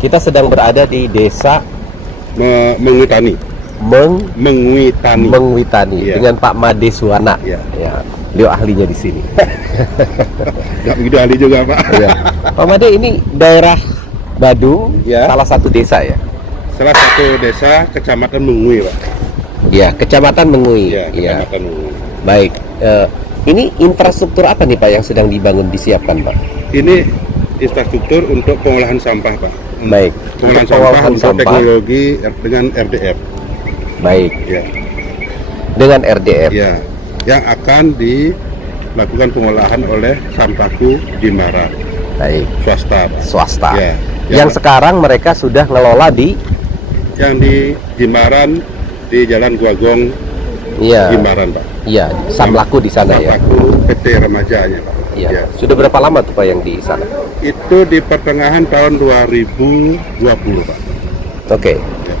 Kita sedang berada di desa Mengwitani. Mengwitani Iya. dengan Pak Made Suwana. Iya. Ya, beliau ahlinya di sini. Nggak begitu ahli juga Pak. Ya. Pak Made, ini daerah Badung, Ya. salah satu desa ya. Salah satu desa Kecamatan Mengui Pak. Ya, Kecamatan Mengui. Ya, Ya. Kecamatan Mengui. Baik. Ini infrastruktur apa nih Pak yang sedang dibangun, disiapkan Pak? Ini infrastruktur untuk pengolahan sampah Pak. Baik. Pengolahan Untuk sampah pengolahan untuk sampah. teknologi dengan RDF. Baik. Ya. Dengan RDF. Ya. Yang akan dilakukan pengolahan oleh Sampaku Jimbaran Baik. swasta Pak. Swasta. Ya. Yang sekarang mereka sudah ngelola di Yang di Jimbaran di Jalan Guagong Iya. Jimbaran Pak. Iya, Samlaku di sana ya. Sampaku PT Remajanya Pak. Iya. Ya. Sudah berapa lama tuh Pak yang di sana? Itu di pertengahan tahun 2020 Pak. Oke. Ya.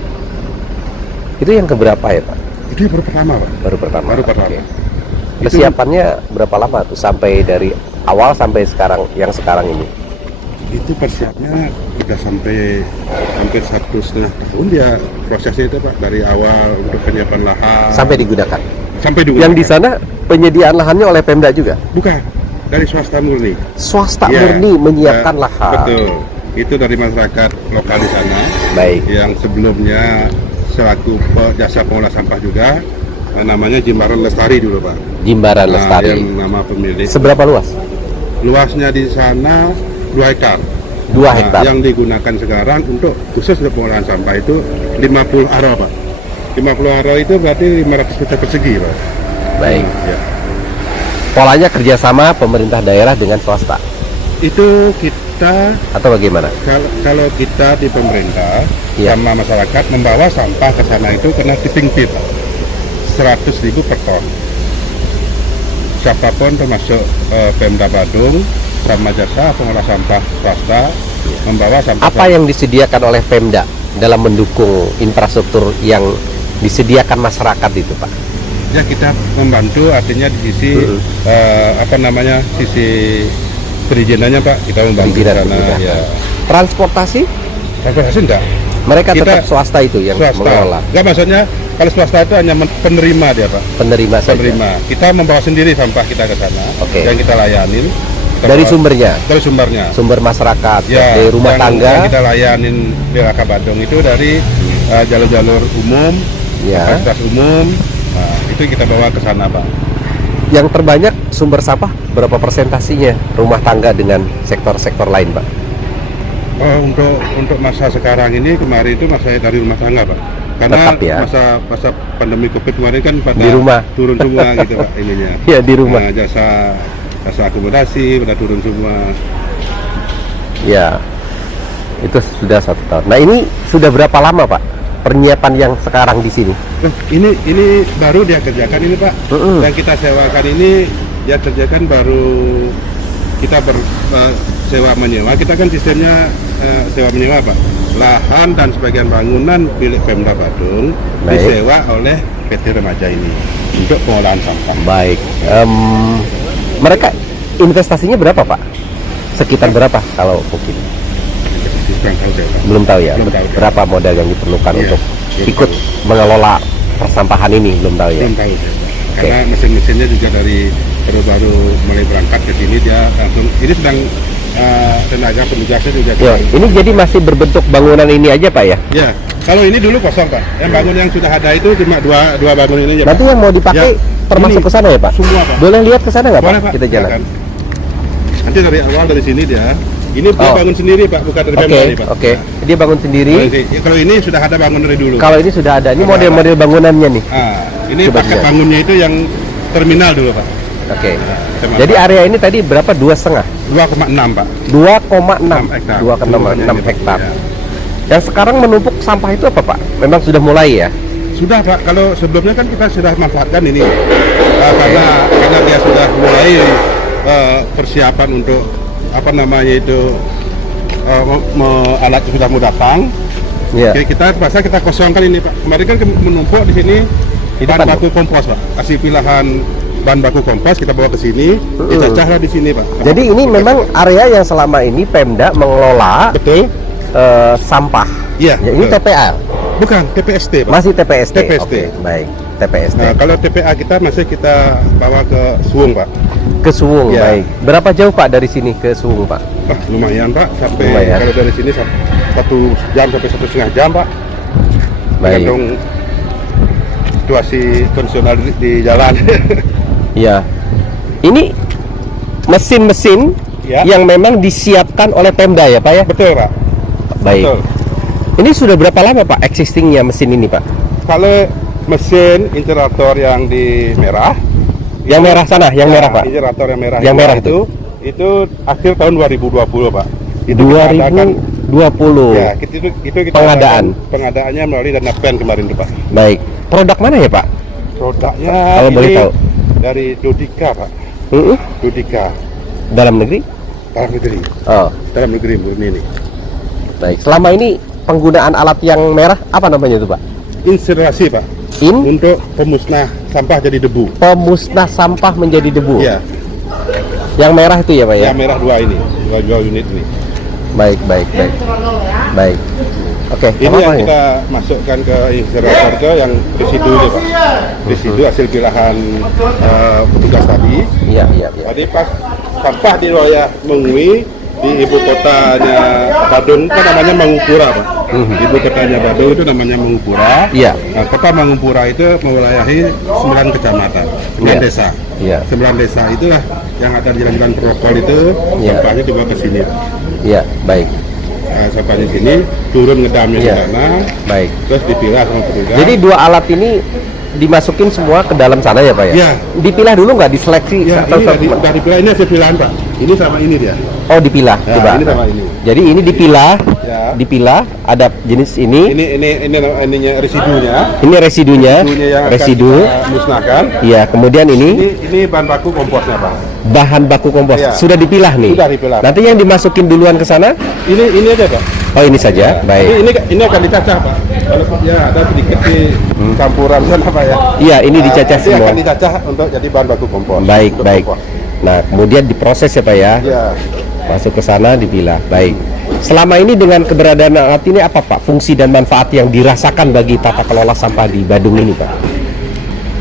Itu yang keberapa ya Pak? Itu yang baru pertama Pak. Baru pertama. Baru pertama. Oke. Itu- Persiapannya berapa lama tuh sampai dari awal sampai sekarang yang sekarang ini? Itu persiapnya udah sampai hampir 1,5 tahun dia prosesnya itu Pak, dari awal untuk penyiapan lahan Sampai digunakan. sampai digunakan. Yang di sana penyediaan lahannya oleh Pemda juga. bukan dari swasta murni. Swasta Ya, murni menyiapkan ya, lahan. Betul. Itu dari masyarakat lokal di sana Baik. yang sebelumnya selaku jasa pengolah sampah juga, namanya Jimbaran Lestari dulu Pak. Jimbaran Nah, Lestari. yang nama pemilik. Seberapa luas? Luasnya di sana 2 hektar. 2 Nah, hektar. yang digunakan sekarang untuk khusus untuk pengolahan sampah itu 50 aro Pak. 50 aro itu berarti 500 meter persegi Pak. Baik. Ya. Polanya kerjasama pemerintah daerah dengan swasta Itu kita atau bagaimana? kalau kita di pemerintah Iya. sama masyarakat membawa sampah ke sana itu kena tipping fee Pak. 100.000 per ton. Siapapun termasuk Pemda Badung sama jasa pengolah sampah swasta membawa sampah. Apa yang disediakan oleh Pemda dalam mendukung infrastruktur yang disediakan masyarakat itu Pak? Ya kita membantu artinya di sisi sisi perizinannya Pak, kita membantu Perizinan, karena perizinan. ya Transportasi transportasi enggak. mereka Kita tetap swasta itu yang mengelola, Enggak, maksudnya kalau swasta itu hanya penerima dia Pak. penerima saja. Penerima. Kita membawa sendiri sampah kita ke sana Oke. yang kita layanin. Kita Dari bawa- sumbernya, dari sumbernya. sumber masyarakat, Ya, dari rumah yang tangga, kita layanin di Raka Badung itu dari jalur-jalur umum, ya. fasilitas umum. Nah, itu kita bawa ke sana Pak. Yang terbanyak sumber sampah berapa persentasinya rumah tangga dengan sektor-sektor lain Pak? Untuk masa sekarang ini, kemarin itu masa dari rumah tangga Pak, karena Tetap ya. masa pandemi Covid kemarin kan pada Di rumah. turun semua gitu Pak ininya. Ya, di rumah. Nah, jasa akomodasi pada turun semua. Ya, itu sudah 1 tahun. Nah, ini sudah berapa lama Pak penyiapan yang sekarang di sini? Loh, ini baru dia kerjakan ini Pak. Mm-mm. Yang kita sewakan ini dia kerjakan baru kita sewa menyewa. Kita kan sistemnya sewa menyewa Pak. Lahan dan sebagian bangunan milik Pemda Badung Baik. disewa oleh PT Remaja ini untuk pengolahan sampah. Baik. Mereka investasinya berapa Pak? Sekitar berapa kalau mungkin? Kurang tahu saya Pak. Belum tahu ya. Belum tahu. Berapa modal yang diperlukan Iya, untuk belum ikut mengelola persampahan ini, belum tahu ya. Belum tahu saya Pak. Karena mesin-mesinnya juga dari baru mulai berangkat ke sini dia langsung ini sedang tenaga petugasnya juga. Ya, ini jadi masih berbentuk bangunan ini aja Pak ya? Ya, kalau ini dulu kosong Pak. Yang bangun yang sudah ada itu cuma dua bangun ini aja Pak. Nanti yang mau dipakai Ya, termasuk ini ke sana ya Pak? semua, Pak. Boleh lihat ke sana nggak Boleh Pak? Pak. Kita jalan. Silakan. Nanti dari awal dari sini dia. Ini dia Oh. bangun sendiri Pak, bukan dari Oke, Pemda ini Pak. oke. Dia bangun sendiri. Ya, kalau ini sudah ada bangun dari dulu. Kalau ini sudah ada. Ini Sudah model-model bangunannya nih. Ini Coba paket dilihat. bangunnya itu yang terminal dulu Pak. Oke. Sama Jadi Pak. area ini tadi berapa? 2,5? 2,6 Pak. 2,6 hektar. 2,6 hektar. Ya. Yang sekarang menumpuk sampah itu apa Pak? Memang sudah mulai ya? Sudah Pak, kalau sebelumnya kan kita sudah manfaatkan ini karena dia sudah mulai persiapan untuk apa namanya itu alat sudah mau datang. Iya. Oke, kita kosongkan ini Pak. Kemarin kan menumpuk di sini Di bahan depan, baku kompos Pak. Kasih pilihan bahan baku kompos kita bawa ke sini, dicacahlah di sini Pak. Jadi ini memang area yang selama ini Pemda mengelola Betul. sampah. Iya, Ya, ini betul. TPA. Bukan, TPST, Pak. Masih TPST. TPST. Oke, baik. TPST. Nah, kalau TPA kita masih kita bawa ke Suwung, Pak. Ke Suwung, Ya. baik. Berapa jauh Pak dari sini ke Suwung, Pak? Wah, lumayan, Pak. Sampai Lumayan. kalau dari sini 1 jam sampai 1,5 jam, Pak. Baik. Tergantung situasi kondisional di jalan. Ya. Ini mesin-mesin Ya. yang memang disiapkan oleh Pemda ya, Pak ya? Betul, Pak. Baik. Betul. Ini sudah berapa lama Pak existingnya mesin ini, Pak? Kalau mesin injerator yang di merah, Yang merah sana, yang merah, Pak. injerator yang merah, Yang merah itu akhir tahun 2020, Pak. Itu kita adakan- 2020. Ya, itu kita Pengadaan. adakan pengadaannya melalui dana PEN kemarin tuh, Pak. Baik. Produk mana ya, Pak? Produknya Kalau ini boleh tahu. dari Dodika, Pak. Dodika, Dalam negeri? dalam negeri, Oh, dalam negeri murni ini. baik. Selama ini penggunaan alat yang merah apa namanya itu, Pak? Insinerasi, Pak, untuk pemusnah sampah jadi debu. Pemusnah sampah menjadi debu. Iya, Yang merah itu ya, Pak ya? yang merah dua ini, dua unit ini. Baik, baik, baik. Baik. Oke, Ini apa yang ya? kita masukkan ke insinerator ke yang residu ini, Pak. Residu hasil pilahan petugas tadi. Iya, iya, iya. Tadi pas sampah di wilayah Mengui di ibu kotanya Badung kan namanya Mangupura, Pak. Ibu kotanya Badung itu namanya Mangupura. Iya. Nah, kota Mangupura itu mewilayahi 9 kecamatan, 9 Iya. desa. Iya. 9 desa itulah yang ada di jalan-jalan protokol itu, Iya. sampahnya dibawa ke sini. Iya, baik. Nah, sampahnya sini turun ngedamnya di Iya. sana, Baik. terus dipilah sama petugas. Jadi dua alat ini dimasukin semua ke dalam sana ya, Pak ya? Iya. Dipilah dulu nggak, diseleksi ya, ini satu-satu, Pak? udah dipilah, ini hasil pilahan, Pak. Ini sama ini dia. Oh, dipilah. Ya, Coba. ini sama ini. Jadi ini dipilah, Ya. dipilah, ada jenis ini. Ininya residunya. Ini residunya, Residunya yang akan residu. kita musnahkan. Iya, kemudian ini Ini bahan baku komposnya, Pak. bahan baku kompos. Iya. Sudah dipilah nih. Sudah dipilah. Nanti yang dimasukin duluan ke sana? Ini aja, Pak. Oh, ini saja. Baik. Ini akan dicacah, Pak. Kalau ya ada sedikit di campuran sana, Pak ya. Iya, ini dicacah Nanti semua. akan dicacah untuk jadi bahan baku kompos. Baik, Untuk baik. kompos. Nah, kemudian diproses ya, Pak ya. Ya. Masuk ke sana, dipilah. Baik. Selama ini dengan keberadaan alat ini apa, Pak? Fungsi dan manfaat yang dirasakan bagi tata kelola sampah di Badung ini, Pak?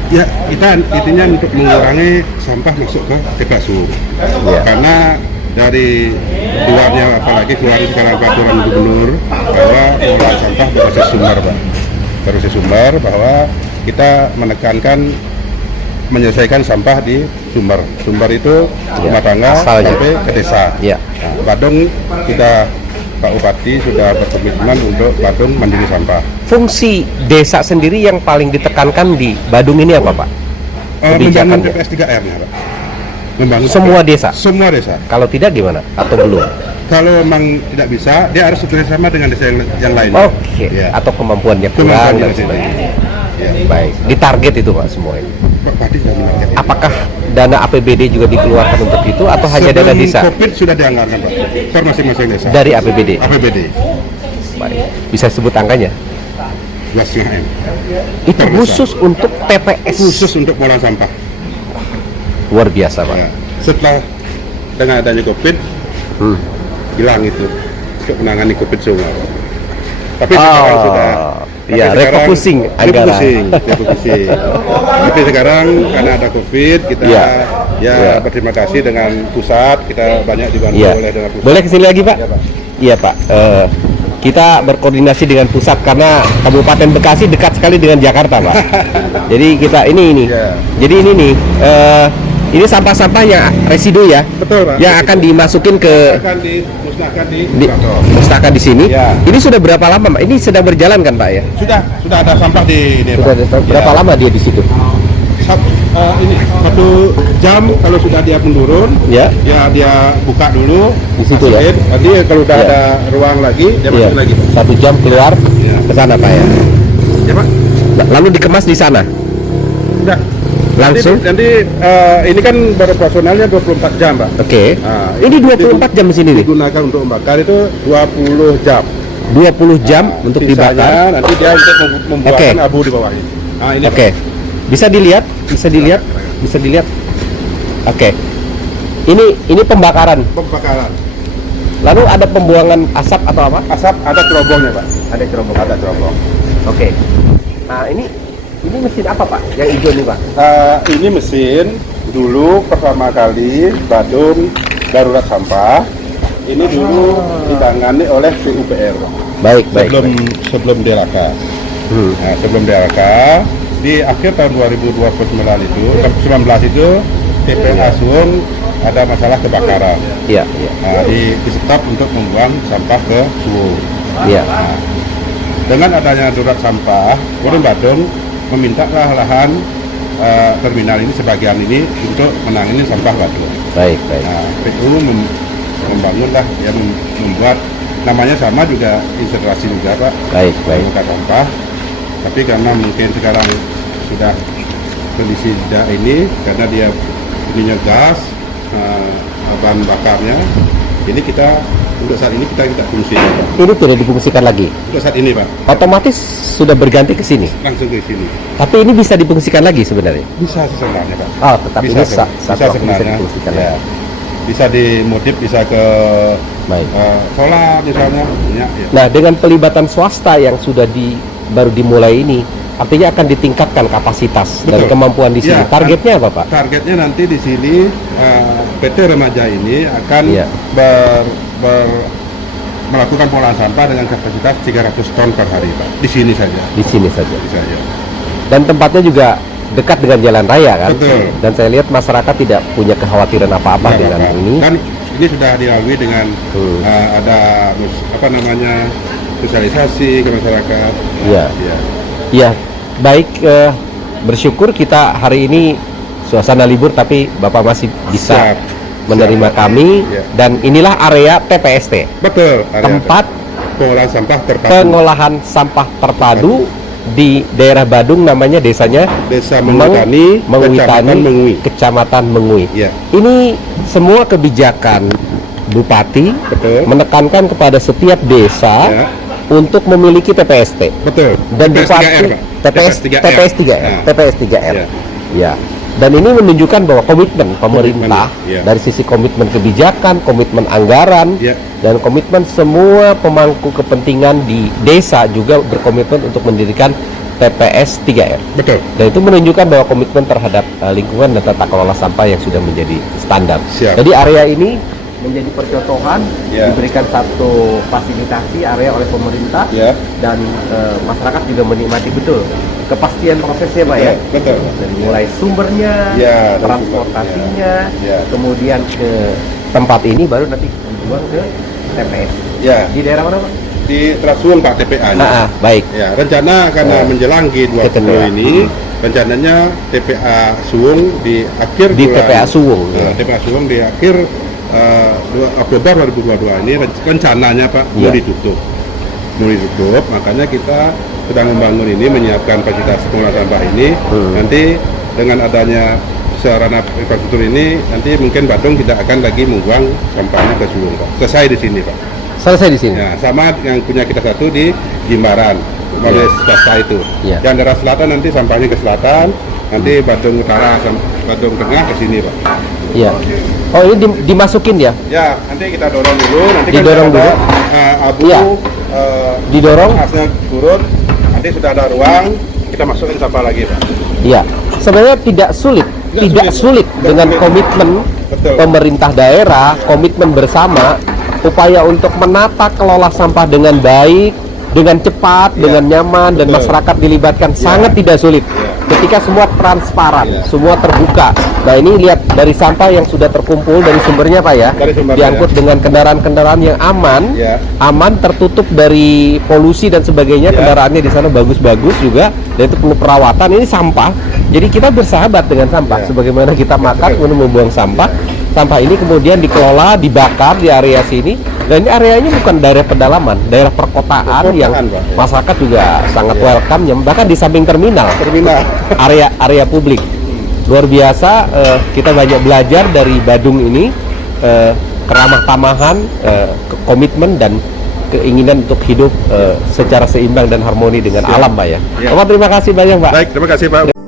Ya, kita intinya untuk mengurangi sampah masuk ke TPA Suwung. Iya. Karena dari keluarnya, apalagi keluar sekarang peraturan gubernur bahwa pengelolaan sampah berbasis sumber, Pak. Berbasis sumber bahwa kita menekankan menyelesaikan sampah di sumber. Sumber itu rumah tangga asalnya. sampai ke desa. Iya. Nah, Badung sudah, Pak Bupati sudah berkomitmen untuk Badung mandiri sampah. Fungsi desa sendiri yang paling ditekankan di Badung ini apa, Pak? Membangun Kebijakannya. TPS 3R-nya, Pak. Membangun Semua desa? Semua desa. Kalau tidak gimana? Atau belum? Kalau memang tidak bisa, dia harus bekerjasama dengan desa yang lain. Oke. Ya. Atau kemampuannya kurang Kemampuannya dan masih sebagainya. Ya. Baik. Ditarget itu, Pak, semua ini. Pak Bupati sudah menargetkan. Apakah dana APBD juga dikeluarkan untuk itu atau hanya dana Sebelum desa? COVID sudah dianggarkan, Pak, per masing-masing desa. Dari APBD. APBD Baik. Bisa sebut angkanya? 2,5 M. Itu Per desa. khusus untuk TPS. Khusus untuk pengelolaan sampah. Luar biasa, Pak. Ya. Setelah dengan adanya COVID, hilang itu untuk menangani COVID semua. Tapi sekarang sudah. Iya, tapi sekarang refocusing anggaran. refocusing. Tapi sekarang karena ada COVID, kita Iya. ya Iya. berterima kasih dengan pusat, kita banyak dibantu Iya. oleh dengan pusat. Boleh kesini lagi, Pak? Iya, Pak. Iya, Pak. Kita berkoordinasi dengan pusat karena Kabupaten Bekasi dekat sekali dengan Jakarta, Pak. Jadi kita ini. Iya. Jadi ini nih. Ini sampah-sampah yang residu ya, Betul, Pak. yang akan dimasukin ke akan dimusnahkan di di, kantor. musnahkan di sini. Ya. Ini sudah berapa lama, Pak? Ini sedang berjalan kan, Pak ya? Sudah ada sampah di ini, Sudah Pak. berapa Ya. lama dia di situ? Ini 1 jam kalau sudah dia menurun, Ya. ya dia buka dulu Di situ ya? masukin. Nanti kalau udah Ya. ada ruang lagi, dia Iya. masukin lagi. 1 jam keluar Ya. ke sana, Pak ya. Ya, Pak. Lalu dikemas di sana. Udah. Langsung? Nanti ini kan beroperasionalnya 24 jam, Pak. Oke. Nah, Ini 24 jam di sini nih. digunakan untuk membakar itu 20 jam. 20 jam untuk Sisanya dibakar. nanti dia untuk membuatkan Oke. abu di bawah ini. Nah, ini Oke. Bisa dilihat? Bisa dilihat? Bisa dilihat? Oke. Ini pembakaran. pembakaran. Lalu ada pembuangan asap atau apa? Asap ada cerobongnya Pak. Ada cerobong. Ada cerobong. Oke. Nah ini mesin apa Pak? Yang hijau nih Pak? Ini mesin dulu pertama kali Badung darurat sampah. Ini dulu ditangani oleh PUPR. Baik. Sebelum DLK. Nah, sebelum DLK di akhir tahun 2019 itu TPA Suwung ada masalah kebakaran. Iya. Nah, di stop untuk membuang sampah ke Suwung. Iya. Nah, dengan adanya darurat sampah, Gubernur Badung meminta lahan terminal ini sebagian ini untuk menangani sampah Badung. Baik. Nah, PU membangunlah yang membuat namanya sama juga incinerasi juga Pak. Baik. Membuka sampah. Tapi karena mungkin sekarang sudah kondisi tidak ini karena dia ininya gas, bahan bakarnya. Ini kita untuk saat ini kita fungsi. Ini tidak difungsikan lagi. Untuk saat ini Pak, Otomatis sudah berganti ke sini. langsung ke sini. Tapi ini bisa difungsikan lagi sebenarnya. Bisa sebenarnya Pak. Oh, tetap Bisa, ini bisa satu waktu bisa sebenarnya. difungsikan Ya. lagi. Bisa dimodif, bisa ke Baik. solar misalnya. Ya. Nah, dengan pelibatan swasta yang baru dimulai ini, artinya akan ditingkatkan kapasitas dan Betul. kemampuan di sini. Ya, Targetnya apa Pak? Targetnya nanti di sini PT Remaja ini akan Iya. melakukan pengolahan sampah dengan kapasitas 300 ton per hari Pak. Di sini saja. Di sini saja. Di saja. Dan tempatnya juga dekat dengan jalan raya kan? Betul. Dan saya lihat masyarakat tidak punya kekhawatiran apa-apa Tidak dengan apa-apa. ini. Dan ini sudah dilalui dengan ada sosialisasi ke masyarakat. Iya. Ya. Ya, baik, bersyukur kita hari ini suasana libur tapi Bapak masih bisa Siap. menerima Siap. kami Ya. dan inilah area TPST, Betul. tempat pengolahan sampah terpadu. pengolahan sampah terpadu di daerah Badung, namanya desanya Desa Mengwitani, Kecamatan Mengui. Kecamatan Mengui. Ya. Ini semua kebijakan Bupati Betul. menekankan kepada setiap desa Ya. untuk memiliki TPST. Betul. Dan TPS Bupati 3R, Pak. TPS 3R. Nah. TPS 3R. Ya. Ya. Dan ini menunjukkan bahwa komitmen pemerintah Komitmen, ya. dari sisi komitmen kebijakan, komitmen anggaran, Ya. dan komitmen semua pemangku kepentingan di desa juga berkomitmen untuk mendirikan TPS 3R. Betul. Dan itu menunjukkan bahwa komitmen terhadap lingkungan dan tata kelola sampah yang sudah menjadi standar. Siap. Jadi area ini menjadi percontohan, Ya. diberikan satu fasilitasi area oleh pemerintah, Ya. dan masyarakat juga menikmati betul kepastian prosesnya Pak ya. Betul. Dari mulai sumbernya, Ya, dari transportasinya, sumbernya. Ya. kemudian ke tempat ini baru nanti dibuang ke TPS. Ya. Di daerah mana Pak? Di Trasuun Pak TPA-nya. Baik. Ya, rencana karena menjelang G20 TPA. ini, rencananya TPA Suwung di akhir Di bulan, TPA Suwung. TPA Suwung di akhir 2 Oktober 2022 ini rencananya Pak Ya. mau ditutup, makanya kita sedang membangun ini, menyiapkan fasilitas pengolahan sampah ini. Nanti dengan adanya sarana infrastruktur ini, nanti mungkin Badung tidak akan lagi membuang sampahnya ke Suwung Pak. Selesai di sini Pak. Selesai di sini. Ya, sama yang punya kita satu di Jimbaran oleh swasta itu. Ya. Yang daerah selatan nanti sampahnya ke selatan, nanti Badung Utara, Badung Tengah ke sini Pak. Iya. Oh, ini dimasukin ya? Ya, nanti kita dorong dulu, nanti Didorong kan dulu. ada, abu, Iya. Didorong. asnya turun, nanti sudah ada ruang, kita masukin sampah lagi Pak. Iya. Sebenarnya tidak sulit dengan sulit. komitmen Betul. pemerintah daerah, komitmen bersama, upaya untuk menata kelola sampah dengan baik, dengan cepat, Iya. dengan nyaman, dan Betul. masyarakat dilibatkan Iya. sangat tidak sulit. Iya. Ketika semua transparan, Iya. semua terbuka. Nah, ini lihat dari sampah yang sudah terkumpul dari sumbernya Pak ya, Dari sumbernya, diangkut dengan kendaraan-kendaraan yang aman, Iya. aman, tertutup dari polusi dan sebagainya. Iya. Kendaraannya di sana bagus-bagus juga, dan itu perlu perawatan. Ini sampah, jadi kita bersahabat dengan sampah. Iya. Sebagaimana kita makan Betul. kemudian membuang sampah, sampah ini kemudian dikelola, dibakar di area sini. Dan ini areanya bukan daerah pedalaman, daerah perkotaan yang Pak. masyarakat juga sangat Iya. welcome, bahkan di samping terminal, Terminal. area publik. Luar biasa, kita banyak belajar dari Badung ini, keramah tamahan, komitmen dan keinginan untuk hidup secara seimbang dan harmoni dengan Siap. alam Pak ya. Ya. Bapak terima kasih banyak Pak. Baik, terima kasih Pak.